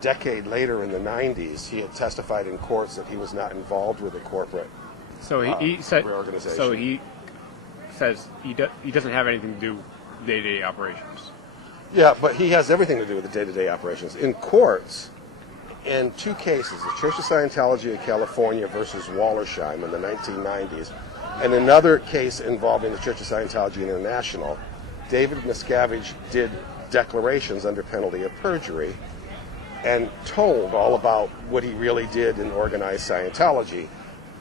decade later, in the 90s, he had testified in courts that he was not involved with a corporate reorganization. So he says he doesn't have anything to do with day-to-day operations. Yeah, but he has everything to do with the day-to-day operations. In courts, in two cases, the Church of Scientology of California versus Wallersheim in the 1990s, and another case involving the Church of Scientology International, David Miscavige did declarations under penalty of perjury and told all about what he really did in organized Scientology.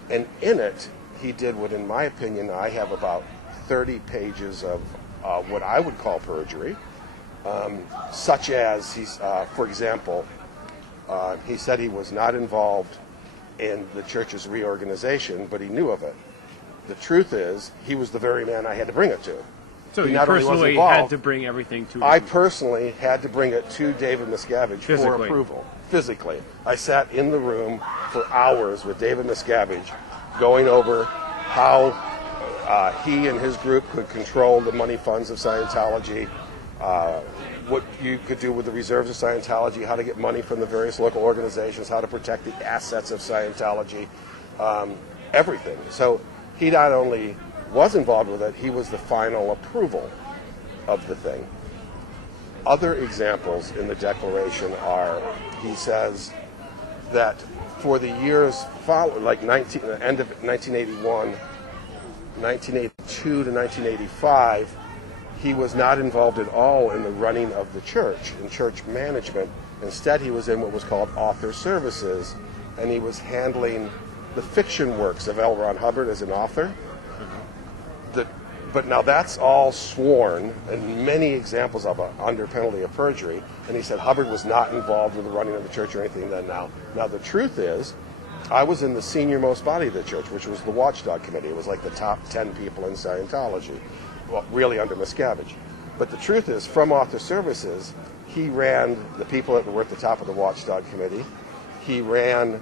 And in it, he did what, in my opinion, I have about 30 pages of what I would call perjury, such as, for example, he said he was not involved in the church's reorganization, but he knew of it. The truth is, he was the very man I had to bring it to. So you personally had to bring everything to him? I personally had to bring it to David Miscavige for approval. Physically. I sat in the room for hours with David Miscavige going over how he and his group could control the money funds of Scientology, what you could do with the reserves of Scientology, how to get money from the various local organizations, how to protect the assets of Scientology, everything. So he not only was involved with it, he was the final approval of the thing. Other examples in the declaration are, he says that for the years following, like the end of 1981, 1982 to 1985, he was not involved at all in the running of the church, in church management. Instead, he was in what was called author services, and he was handling the fiction works of L. Ron Hubbard as an author. But now that's all sworn, and many examples of it under penalty of perjury. And he said Hubbard was not involved with the running of the church or anything then now. Now the truth is, I was in the senior-most body of the church, which was the Watchdog Committee. It was like the top 10 people in Scientology, well, really under Miscavige. But the truth is, from Author Services, he ran the people that were at the top of the Watchdog Committee. He ran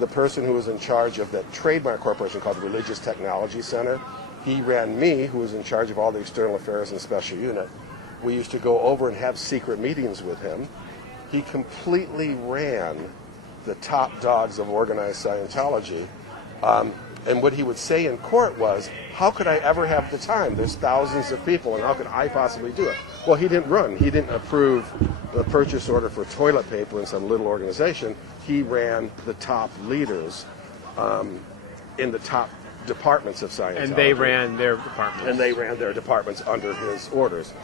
the person who was in charge of that trademark corporation called the Religious Technology Center. He ran me, who was in charge of all the external affairs and special unit. We used to go over and have secret meetings with him. He completely ran the top dogs of organized Scientology. And what he would say in court was, how could I ever have the time? There's thousands of people, and how could I possibly do it? Well, he didn't run. He didn't approve the purchase order for toilet paper in some little organization. He ran the top leaders in the top departments of Scientology. And they ran their departments. And they ran their departments under his orders.